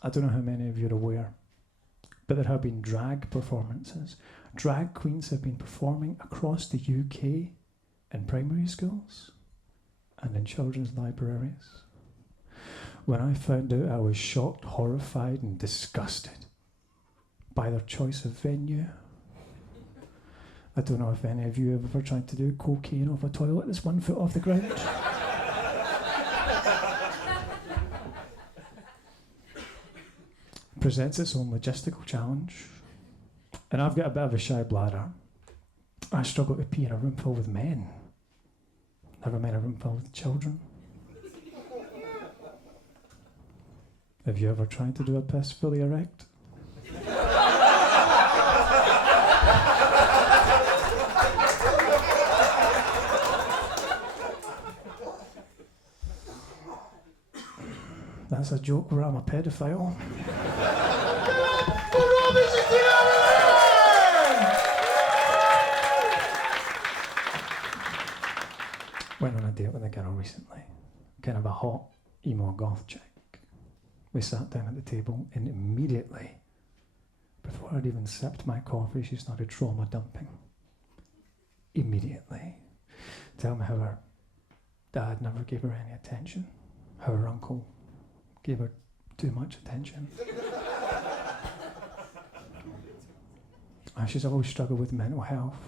I don't know how many of you are aware, but there have been drag performances. Drag queens have been performing across the UK in primary schools and in children's libraries. When I found out, I was shocked, horrified, and disgusted by their choice of venue. I don't know if any of you have ever tried to do cocaine off a toilet that's 1 foot off the ground. Presents its own logistical challenge. And I've got a bit of a shy bladder. I struggle to pee in a room full with men. Never mind a room full with children. Have you ever tried to do a piss fully erect? That's a joke where I'm a pedophile. Robin Zetina! Went on a date with a girl recently, kind of a hot emo goth chick. We sat down at the table and immediately, before I'd even sipped my coffee, she started trauma dumping. Immediately. Tell me how her dad never gave her any attention, how her uncle gave her too much attention. She's always struggled with mental health,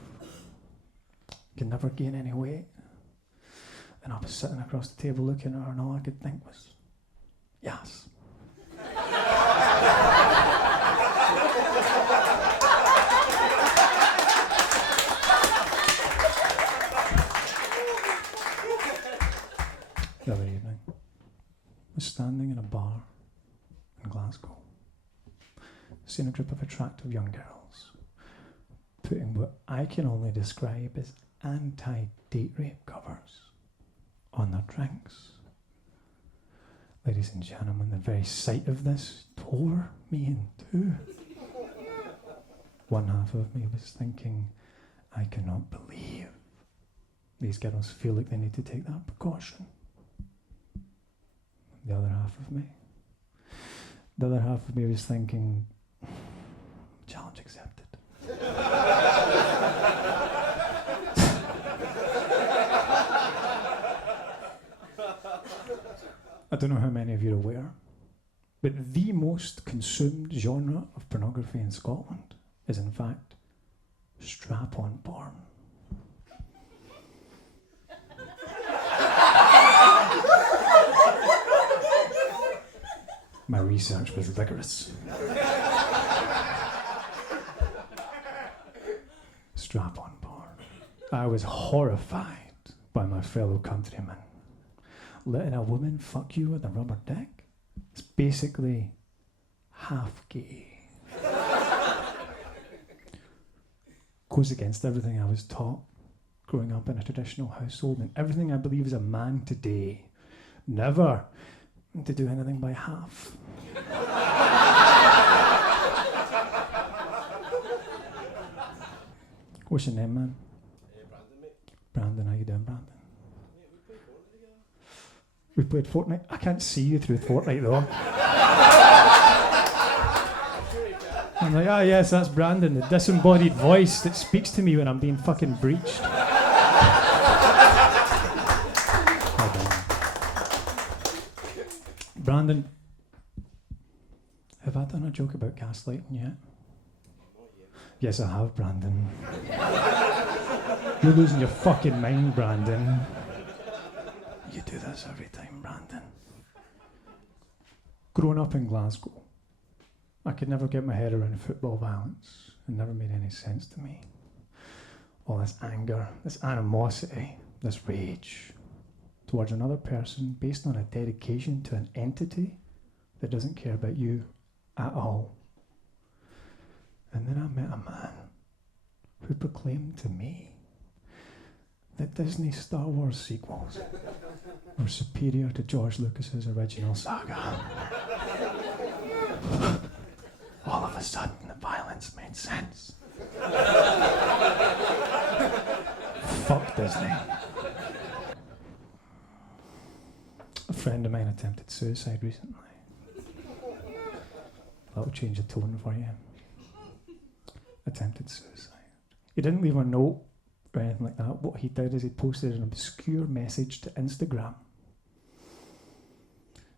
can never gain any weight. And I was sitting across the table looking at her, and all I could think was, yes. The other evening, I was standing in a bar in Glasgow, seeing a group of attractive young girls putting what I can only describe as anti-date rape covers on their drinks. Ladies and gentlemen, the very sight of this tore me in two. One half of me was thinking, I cannot believe these girls feel like they need to take that precaution. The other half of me was thinking, challenge accepted. I don't know how many of you are aware, but the most consumed genre of pornography in Scotland is in fact strap-on porn. My research was rigorous. Strap-on porn. I was horrified by my fellow countrymen. Letting a woman fuck you with a rubber dick? It's basically half gay. Goes against everything I was taught growing up in a traditional household and everything I believe as a man today. Never to do anything by half. What's your name, man? Brandon, mate. Brandon, how you doing, Brandon? Mate, we played Fortnite together. We played Fortnite. I can't see you through Fortnite though. I'm like, ah, yes, that's Brandon, the disembodied voice that speaks to me when I'm being fucking breached. Brandon, have I done a joke about gaslighting yet? Yes, I have, Brandon. You're losing your fucking mind, Brandon. You do this every time, Brandon. Growing up in Glasgow, I could never get my head around football violence. It never made any sense to me. All this anger, this animosity, this rage towards another person based on a dedication to an entity that doesn't care about you at all. And then I met a man who proclaimed to me that Disney Star Wars sequels were superior to George Lucas's original saga. All of a sudden, the violence made sense. Fuck Disney. A friend of mine attempted suicide recently. that'll change the tone for you. Attempted suicide. He didn't leave a note or anything like that. What he did is he posted an obscure message to Instagram.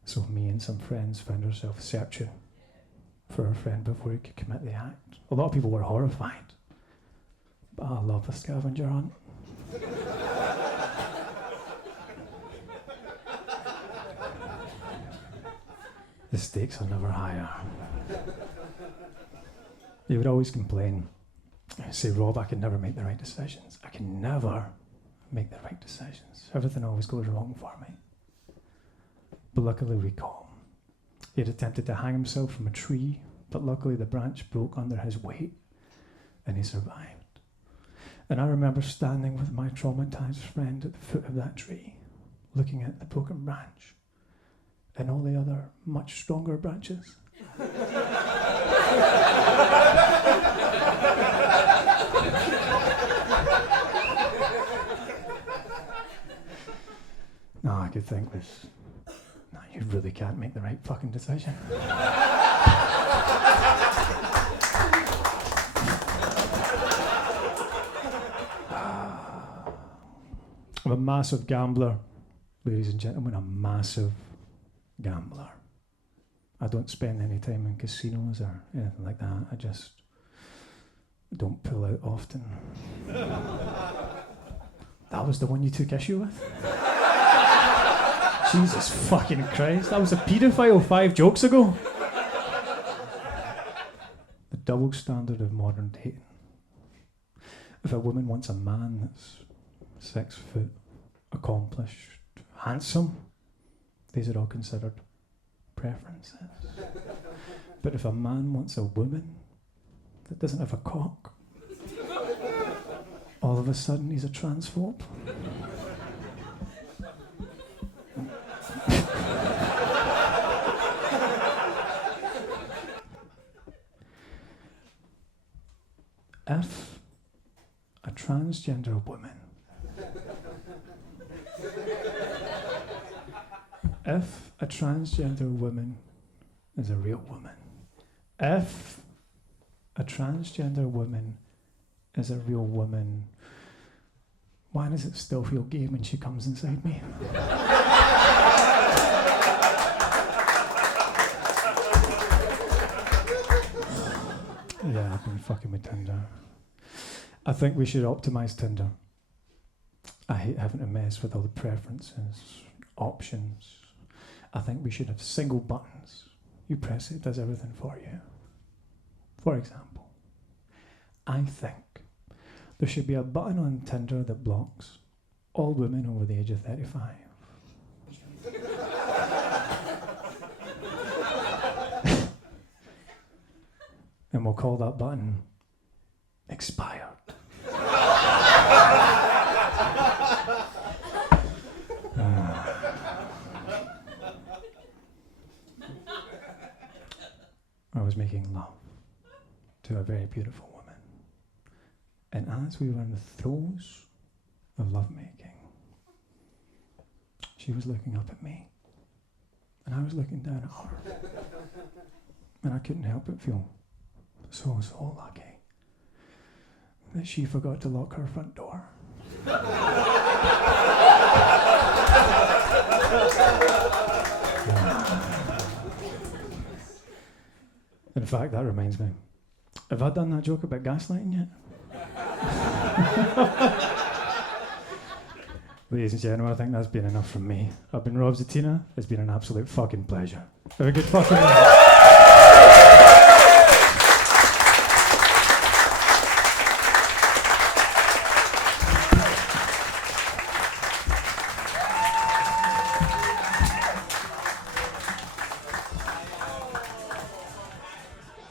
So me and some friends found ourselves searching for our friend before he could commit the act. A lot of people were horrified. But I love a scavenger hunt. The stakes are never higher. He would always complain. He'd say, Rob, I can never make the right decisions. I can never make the right decisions. Everything always goes wrong for me. But luckily we caught him. He had attempted to hang himself from a tree, but luckily the branch broke under his weight and he survived. And I remember standing with my traumatized friend at the foot of that tree, looking at the broken branch and all the other much stronger branches. No, I could think was, no, you really can't make the right fucking decision. I'm a massive gambler, ladies and gentlemen, a massive gambler. I don't spend any time in casinos or anything like that. I just don't pull out often. That was the one you took issue with? Jesus fucking Christ, that was a paedophile 5 jokes ago. The double standard of modern dating. If a woman wants a man that's 6 foot, accomplished, handsome, these are all considered preferences. But if a man wants a woman that doesn't have a cock, all of a sudden he's a transphobe. If a transgender woman is a real woman, if a transgender woman is a real woman, why does it still feel gay when she comes inside me? Yeah, I've been fucking with Tinder. I think we should optimize Tinder. I hate having to mess with all the preferences, options. I think we should have single buttons. You press it, it does everything for you. For example, I think there should be a button on Tinder that blocks all women over the age of 35. And we'll call that button expired. I was making love to a very beautiful woman. And as we were in the throes of lovemaking, she was looking up at me. And I was looking down at her. And I couldn't help but feel so lucky that she forgot to lock her front door. In fact, that reminds me. Have I done that joke about gaslighting yet? Ladies and gentlemen, I think that's been enough from me. I've been Rob Zetina. It's been an absolute fucking pleasure. Have a good fucking night.